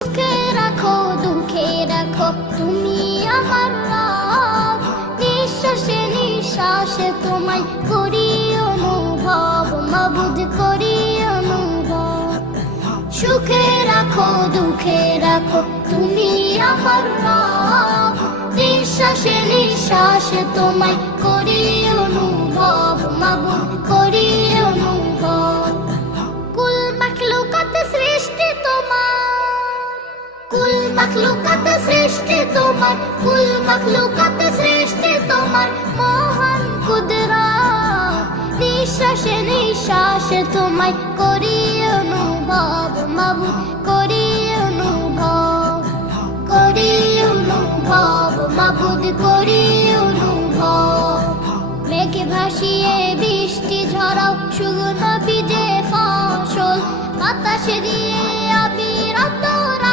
সুখে রাখো দুঃখে রাখো তুমি আমার রব, নিঃশ্বাসে নিঃশ্বাসে তোমায় করি অনুভব, মাবুদ করি অনুভব। সুখে রাখো দুঃখে রাখো তুমি আমার রব, নিঃশ্বাসে নিঃশ্বাসে তোমায় করি অনুভব, মাবুদ করি অনুভব। কুল মাখলুকাত সৃষ্টি তোমার, কুল মাখলুকাত সৃষ্টি তোমার, কুল মাখলুকাত সৃষ্টি তোমার মহান কুদরত, নিঃশ্বাসে নিঃশ্বাসে তোমায় করি অনুভব, মাবুদ করি অনুভব, করি অনুভব, মাবুদ করি অনুভব। মেঘে ভাসিয়ে বৃষ্টি ঝরাও শুকনো ভিজে ফসল, বাতাসে দিয়ে